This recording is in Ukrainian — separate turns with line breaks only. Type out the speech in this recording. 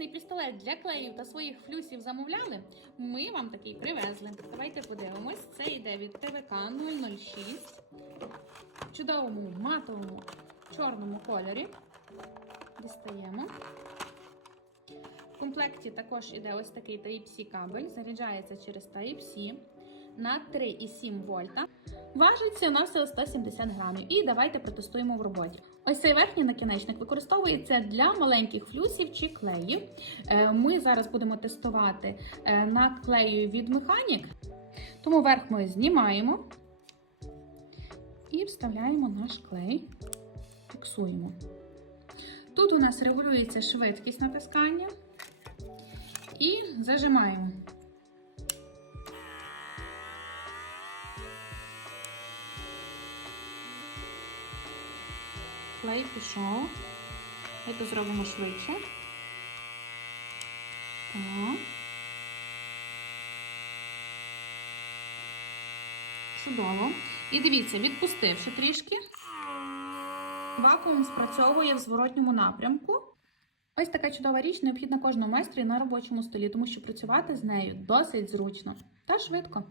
Новорічний пістолет для клеїв та своїх флюсів замовляли. Ми вам такий привезли. Давайте подивимось. Це йде від ТВК 006 в чудовому матовому чорному кольорі. Дістаємо. В комплекті також іде ось такий Type-C кабель, заряджається через Type-C на 3,7 вольта. Важиться нас всього 170 грамів. І давайте протестуємо в роботі. Ось цей верхній накінечник використовується для маленьких флюсів чи клеїв. Е, Ми зараз будемо тестувати е, над клею від механік. Тому верх ми знімаємо і вставляємо наш клей, фіксуємо. Тут у нас регулюється швидкість натискання і зажимаємо. Клей пішов. Давайте зробимо швидше. Чудово. І дивіться, відпустивши трішки, вакуум спрацьовує в зворотньому напрямку. Ось така чудова річ необхідна кожному майстрі на робочому столі, тому що працювати з нею досить зручно та швидко.